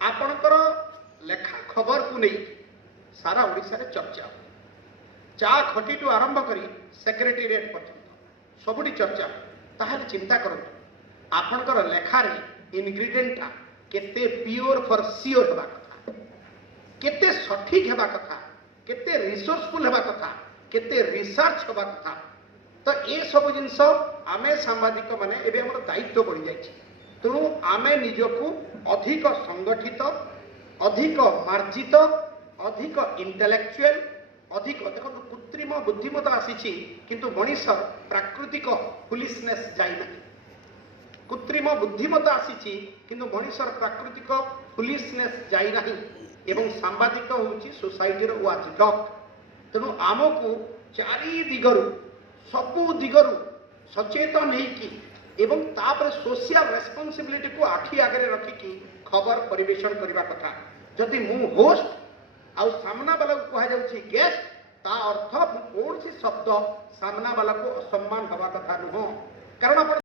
आपणकर लेखा खबर को नहीं सारा ओडिशा रे चर्चा चा खटी टू आरंभ करी सेक्रेटेरिएट पर्यंत सबुठी चर्चा ताहले चिंता करंतु आपणकर लेखारे इनग्रेडिएंटा केते प्योर फॉर श्योर हेबा कथा केते सठिक हेबा कथा केते रिसोर्सफुल हेबा कथा केते रिसर्च हेबा कथा तो ये सब जिनस आमे सांबादिक माने एबे हमर दायित्व बढ़ी जाइछि तेणु आमे निजको अधिक संगठित अधिक मार्जित अधिक इंटेलेक्चुअल अधिक देखो कृत्रिम बुद्धिमत्ता आसी किंतु मनीषर प्राकृतिक फुलिशनेस जाई नहीं कृत्रिम बुद्धिमत्ता आसी किंतु मनीषर प्राकृतिक फुलिशनेस जाई नहीं एवं सांबादिक होउछि सोसाइटीर वाचडॉग तेणु आमको चारि दिगरु सबु दिगरु सचेतन होइकि एवं तापर सोशल रेस्पॉन्सिबिलिटी को आखि आगे रखिकी खबर परिवेशन करने कथा जदि मु होस्ट आउ सामना वाला को कहा जाउछि गेस्ट ता अर्थ कौन सी शब्द सामना वाला को असम्मान हवा कथा नुह कारण